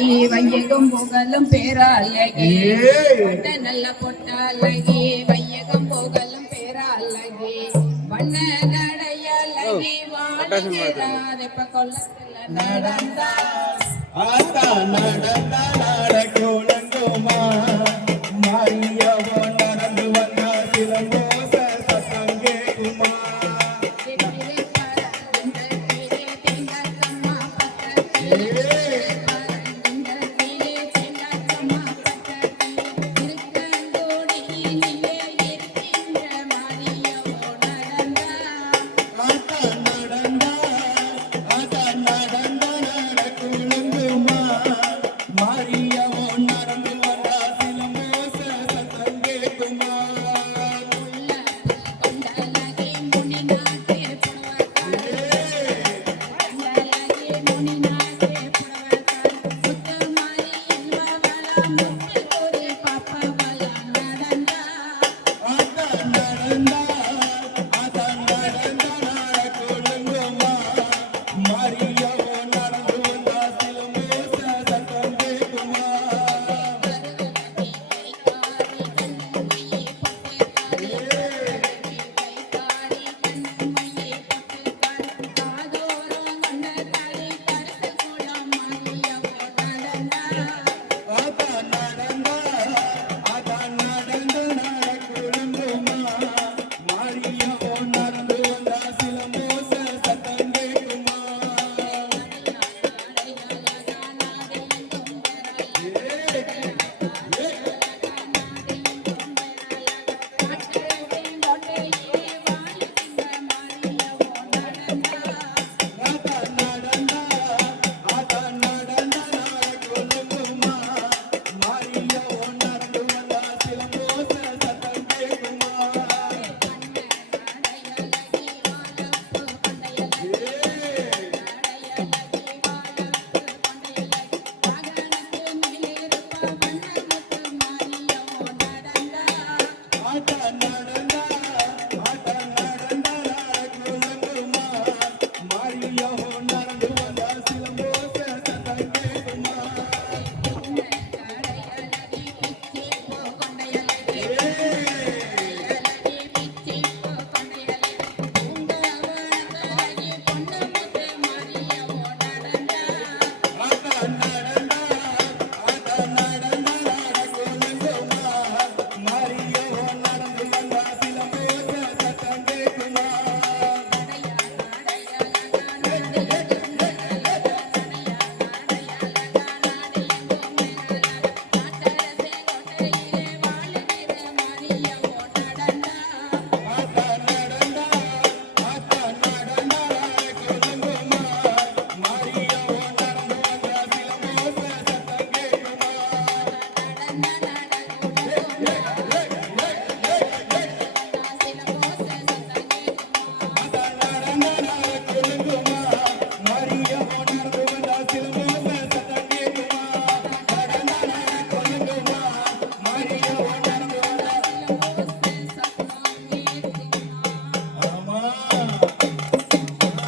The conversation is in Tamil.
அழகி வையகம் புகழும் பேரழகி ஏய். பொட்ட நல்ல பொட்டழகி வையகம் புகழும் பேரழகி வண்ண நடையழகி வாடிக்கிறார் இப்ப கொல்லத்துல நடந்தா ஆத்தா நடந்தாளா Amen.